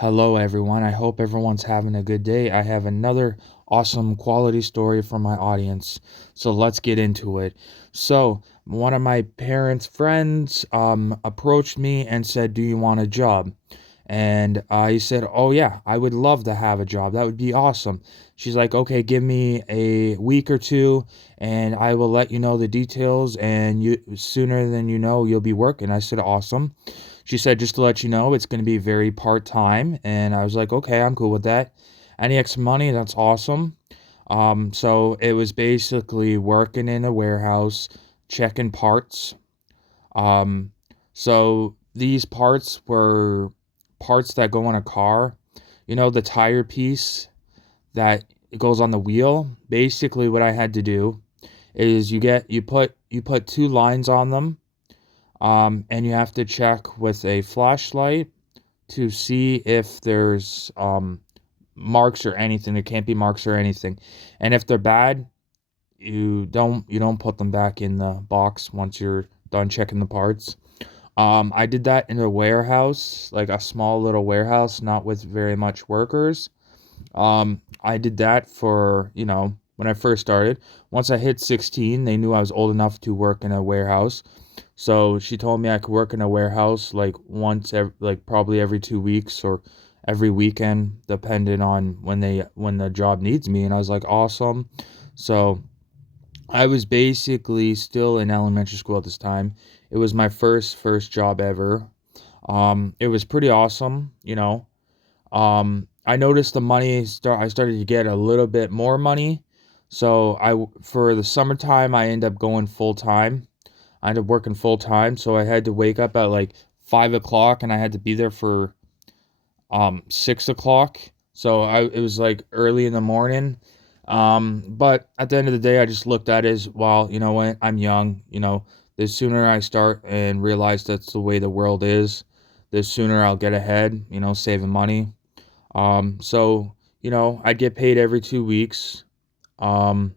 Hello, everyone. I hope everyone's having a good day. I have another awesome quality story for my audience. So let's get into it. So, one of my parents' friends approached me and said, "Do you want a job?" And I said, "Oh, yeah, I would love to have a job. That would be awesome." She's like, "Okay, give me a week or two and I will let you know the details. And you, sooner than you know, you'll be working." I said, "Awesome." She said, "Just to let you know, it's going to be very part time." And I was like, "Okay, I'm cool with that. Any extra money, that's awesome." So it was basically working in a warehouse, checking parts. Um, so these parts were parts that go on a car. You know, the tire piece that it goes on the wheel. Basically, what I had to do is you put two lines on them, and you have to check with a flashlight to see if there's marks or anything. There can't be marks or anything, and if they're bad, you don't put them back in the box once you're done checking the parts. I did that in a warehouse, like a small little warehouse, not with very much workers. I did that for, when I first started. Once I hit 16, they knew I was old enough to work in a warehouse. So she told me I could work in a warehouse like like probably every 2 weeks or every weekend, depending on when the job needs me. And I was like, awesome. So I was basically still in elementary school at this time. It was my first job ever. It was pretty awesome. I noticed I started to get a little bit more money. So for the summertime, I ended up going full time. I ended up working full time, so I had to wake up at like 5 o'clock, and I had to be there for 6 o'clock. So it was like early in the morning. But at the end of the day, I just looked at it as, well, you know what? I'm young. The sooner I start and realize that's the way the world is, the sooner I'll get ahead. Saving money. So I'd get paid every 2 weeks. Um,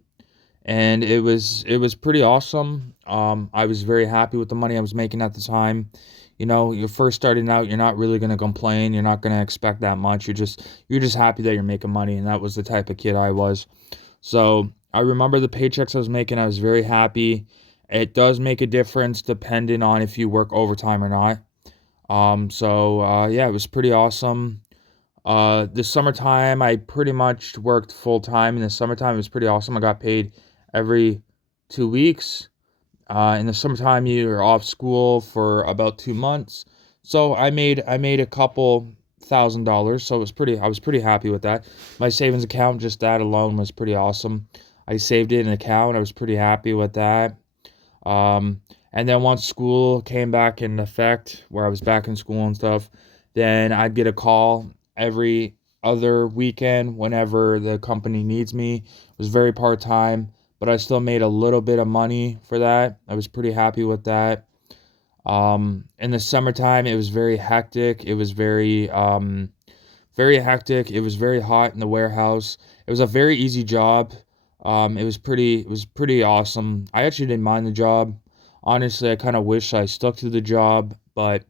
and it was pretty awesome. I was very happy with the money I was making at the time. You're first starting out, you're not really gonna complain. You're not gonna expect that much. You're just happy that you're making money, and that was the type of kid I was. So I remember the paychecks I was making. I was very happy. It does make a difference depending on if you work overtime or not. Yeah, it was pretty awesome. The summertime, I pretty much worked full time. In the summertime, it was pretty awesome. I got paid every 2 weeks. In the summertime, you're off school for about 2 months. So I made a couple $1,000. So I was pretty happy with that. My savings account, just that alone, was pretty awesome. I saved it in an account. I was pretty happy with that. Um, and then once school came back in effect, where I was back in school and stuff, then I'd get a call every other weekend whenever the company needs me. It was very part time, but I still made a little bit of money for that. I was pretty happy with that. In the summertime, it was very hectic. It was very hectic. It was very hot in the warehouse. It was a very easy job. It was pretty awesome. I actually didn't mind the job. Honestly, I kind of wish I stuck to the job, but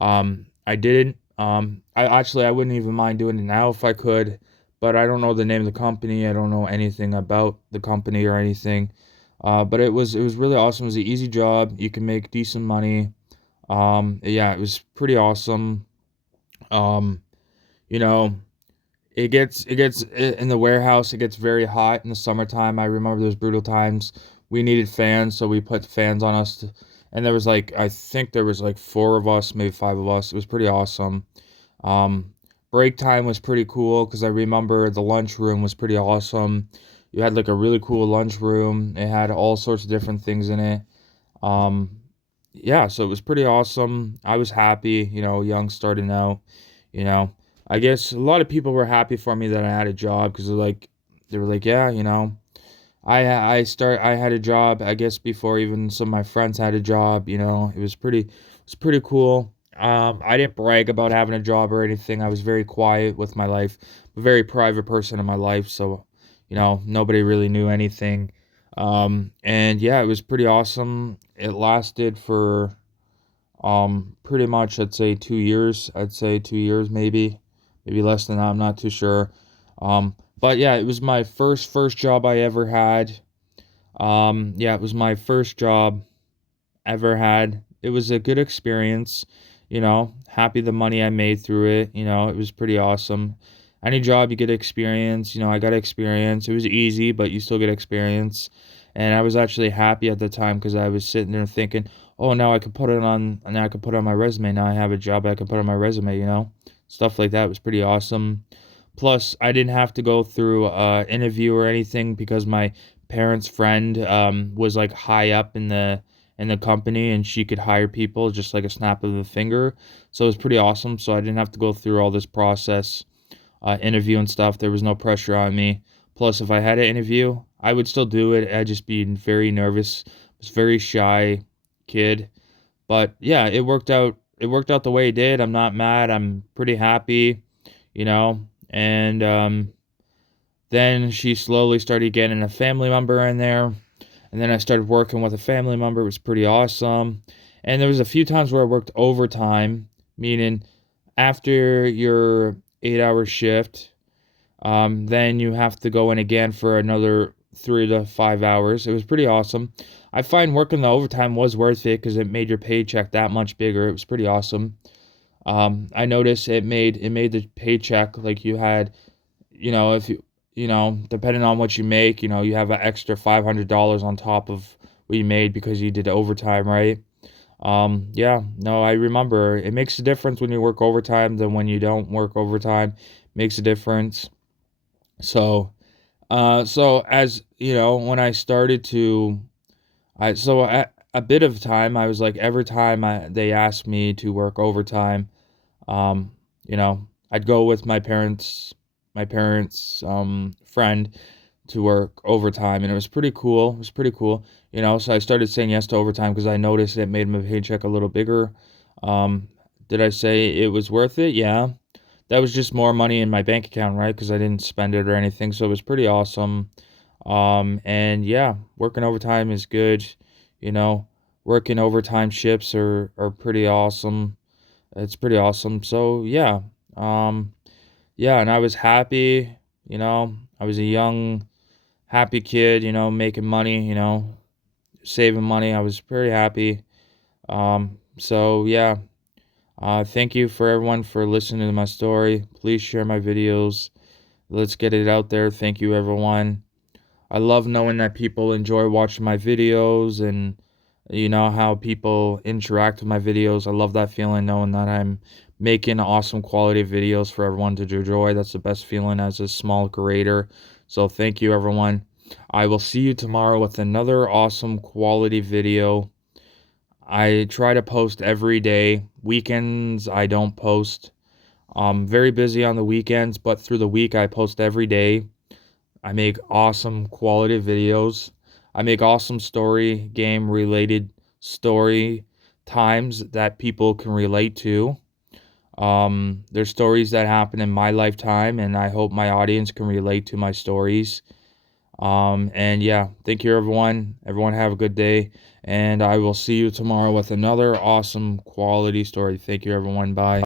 I didn't. I wouldn't even mind doing it now if I could, but I don't know the name of the company. I don't know anything about the company or anything. But it was really awesome. It was an easy job. You can make decent money. Yeah, it was pretty awesome. Um, you know, it gets in the warehouse. It gets very hot in the summertime. I remember those brutal times. We needed fans, so we put fans on us, and there was like, I think there was like four of us, maybe five of us. It was pretty awesome. Um, Break time was pretty cool because I remember the lunchroom was pretty awesome. You had like a really cool lunchroom. It had all sorts of different things in it. Um, yeah, so it was pretty awesome. I was happy, young starting out, you know. I guess a lot of people were happy for me that I had a job because they were like, yeah, I had a job, I guess, before even some of my friends had a job. It was pretty cool. I didn't brag about having a job or anything. I was very quiet with my life, a very private person in my life, so nobody really knew anything. And yeah, it was pretty awesome. It lasted for pretty much, I'd say 2 years. I'd say 2 years maybe. maybe less than that. I'm not too sure. But yeah, it was my first job I ever had. Yeah, it was my first job ever had. It was a good experience, happy the money I made through it, it was pretty awesome. Any job you get experience, I got experience. It was easy, but you still get experience. And I was actually happy at the time because I was sitting there thinking, oh, now I could put it on my resume. Now I have a job I can put on my resume, Stuff like that was pretty awesome. Plus, I didn't have to go through interview or anything because my parents' friend was like high up in the company, and she could hire people just like a snap of the finger. So it was pretty awesome. So I didn't have to go through all this process, interview and stuff. There was no pressure on me. Plus, if I had an interview, I would still do it. I'd just be very nervous. I was a very shy kid. But yeah, it worked out. It worked out the way it did. I'm not mad. I'm pretty happy, And then she slowly started getting a family member in there. And then I started working with a family member. It was pretty awesome. And there was a few times where I worked overtime, meaning after your 8-hour shift, then you have to go in again for another 3 to 5 hours. It was pretty awesome. I find working the overtime was worth it because it made your paycheck that much bigger. It was pretty awesome. I noticed it made the paycheck like you had, if depending on what you make, you have an extra $500 on top of what you made because you did overtime, right? Yeah, no, I remember it makes a difference when you work overtime than when you don't work overtime. Makes a difference. So, so as you know, when I started to, I so at a bit of time, I was like every time they asked me to work overtime, I'd go with my parents' friend to work overtime, and it was pretty cool. It was pretty cool, So I started saying yes to overtime because I noticed it made my paycheck a little bigger. Um, did I say it was worth it? Yeah, that was just more money in my bank account, right? Because I didn't spend it or anything, so it was pretty awesome. And yeah, working overtime is good. You know, Working overtime shifts are pretty awesome. It's pretty awesome. So yeah, yeah, and I was happy. I was a young, happy kid. Making money. Saving money. I was pretty happy. So yeah, thank you for everyone for listening to my story. Please share my videos. Let's get it out there. Thank you, everyone. I love knowing that people enjoy watching my videos and how people interact with my videos. I love that feeling knowing that I'm making awesome quality videos for everyone to enjoy. That's the best feeling as a small creator. So thank you, everyone. I will see you tomorrow with another awesome quality video. I try to post every day. Weekends I don't post. I'm very busy on the weekends, but through the week I post every day. I make awesome quality videos. I make awesome story game related story times that people can relate to. There's stories that happen in my lifetime, and I hope my audience can relate to my stories. And yeah, thank you, everyone. Everyone have a good day, and I will see you tomorrow with another awesome quality story. Thank you, everyone. Bye.